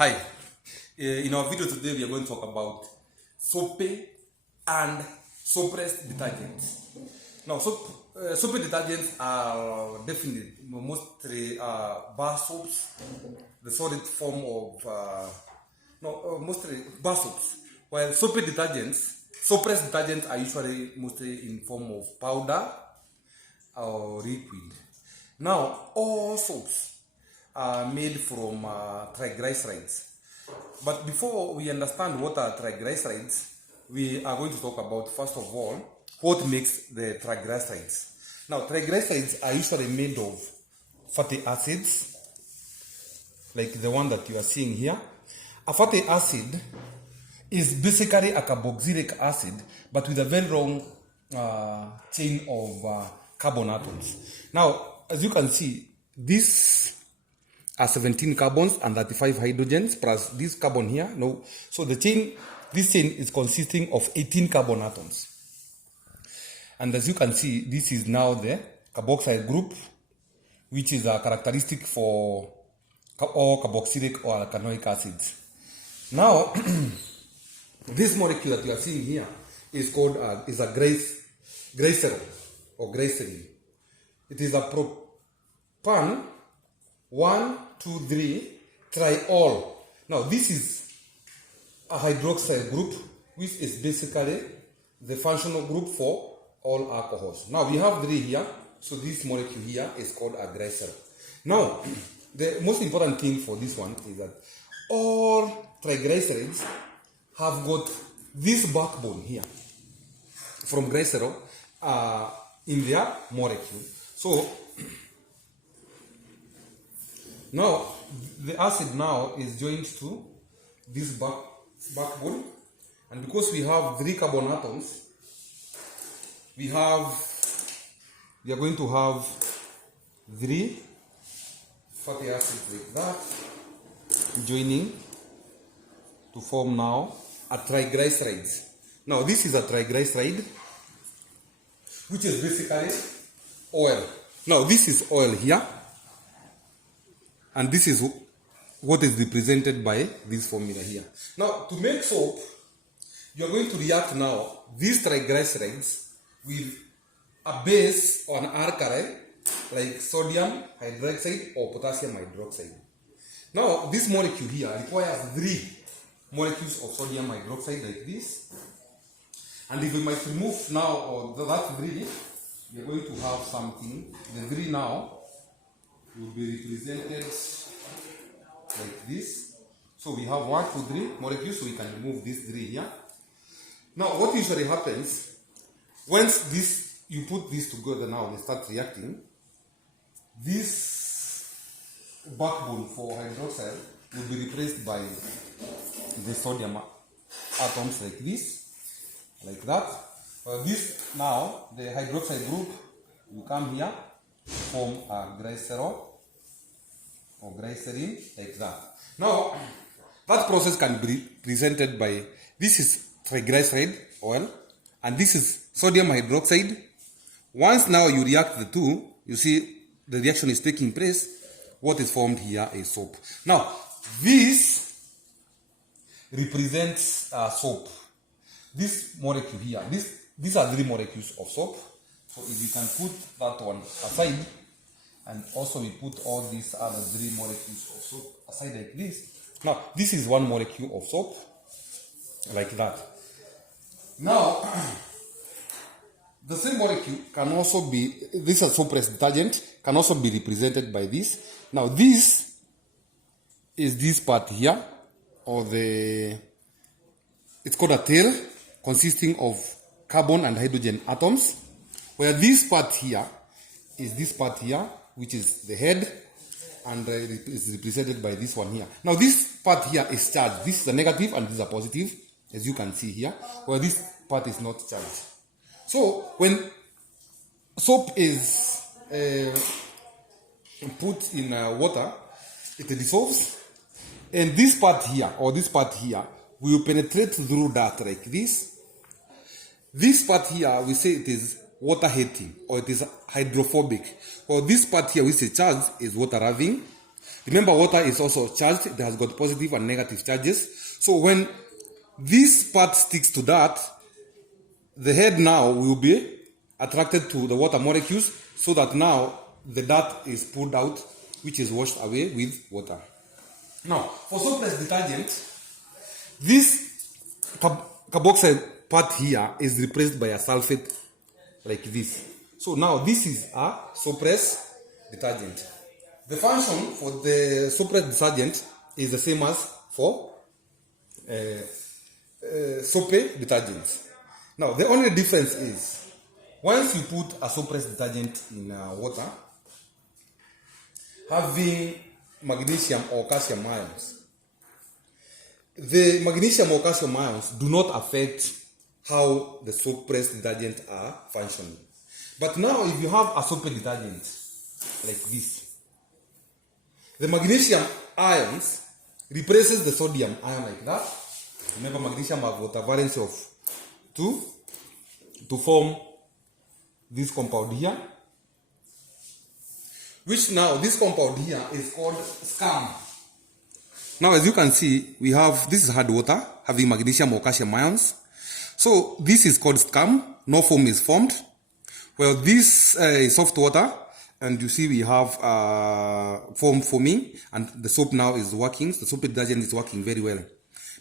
Hi, in our video today we are going to talk about soapy and soapless detergents. Now, soapy detergents are definitely mostly bar soaps, the solid form of mostly bar soaps, while soapless detergents are usually mostly in form of powder or liquid. Now, all soaps are made from triglycerides. But before we understand what are triglycerides, we are going to talk about, first of all, what makes the triglycerides. Now, triglycerides are usually made of fatty acids, like the one that you are seeing here. A fatty acid is basically a carboxylic acid, but with a very long chain of carbon atoms. Now, as you can see, these are 17 carbons and 35 hydrogens plus this carbon here. No, so this chain is consisting of 18 carbon atoms. And as you can see, this is now the carboxyl group, which is a characteristic for all carboxylic or alkanoic acids. Now, this molecule that you are seeing here is called is a glycerol or glycerin. It is a propan 1,2,3 triol. Now this is a hydroxyl group, which is basically the functional group for all alcohols. Now we have 3 here, so this molecule here is called a glycerol. Now the most important thing for this one is that all triglycerides have got this backbone here from glycerol in their molecule. So now the acid now is joined to this backbone, and because we have 3 carbon atoms, we are going to have 3 fatty acids like that joining to form now a triglycerides. Now this is a triglyceride, which is basically oil. Now this is oil here, and this is what is represented by this formula here. Now, to make soap, you are going to react now these triglycerides with a base or an alkali like sodium hydroxide or potassium hydroxide. Now, this molecule here requires 3 molecules of sodium hydroxide like this. And if we might remove now or that 3, we are going to have something. The 3 now will be represented like this. So we have 1, 2, 3 molecules, so we can remove these 3 here. Now what usually happens, once you put this together now, they start reacting, this backbone for hydroxide will be replaced by the sodium atoms like this, like that. This now, the hydroxide group will come here, form a glycerol or glycerin like that. Now, that process can be presented by, this is triglyceride oil and this is sodium hydroxide. Once now you react the two, you see the reaction is taking place. What is formed here is soap. Now, this represents soap. This molecule here, these are 3 molecules of soap. So if you can put that one aside, and also we put all these other 3 molecules of soap aside like this. Now, this is 1 molecule of soap, like that. Now, the same molecule can also be, this is a soapless detergent, can also be represented by this. Now, this is this part here, or it's called a tail, consisting of carbon and hydrogen atoms, where this part here is this part here, which is the head, and is represented by this one here. Now this part here is charged. This is a negative and this is a positive, as you can see here, where this part is not charged. So when soap is put in water, it dissolves, and this part here, or this part here, will penetrate through that like this. This part here, we say it is water hating, or it is hydrophobic. Or this part here, we say charged, is water loving. Remember, water is also charged. It has got positive and negative charges. So when this part sticks to that, the head now will be attracted to the water molecules, so that now the dirt is pulled out, which is washed away with water. Now, for soapless detergent, this carboxyl part here is replaced by a sulfate like this. So now this is a soapless detergent. The function for the soapless detergent is the same as for soapy detergents. Now the only difference is, once you put a soapless detergent in water, having magnesium or calcium ions, the magnesium or calcium ions do not affect how the soapless detergent are functioning. But now if you have a soapy detergent like this, the magnesium ions replaces the sodium ion like that. Remember, magnesium have got a valence of 2 to form this compound here, which now this compound here is called scum. Now as you can see, we have, this is hard water having magnesium or calcium ions. So this is called scum. No foam is formed. Well, this is soft water, and you see we have foam forming, and the soap now is working. The soap detergent is working very well.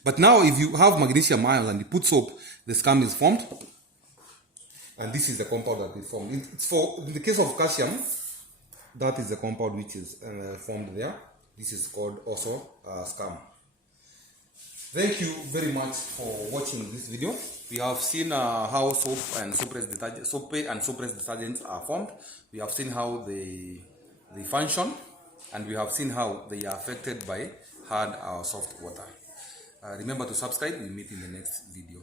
But now if you have magnesium ions and you put soap, the scum is formed, and this is the compound that is formed. It's for, in the case of calcium, that is the compound which is formed there. This is called also scum. Thank you very much for watching this video. We have seen how soap and soapless detergents are formed. We have seen how they function, and we have seen how they are affected by hard or soft water. Remember to subscribe. We'll meet in the next video.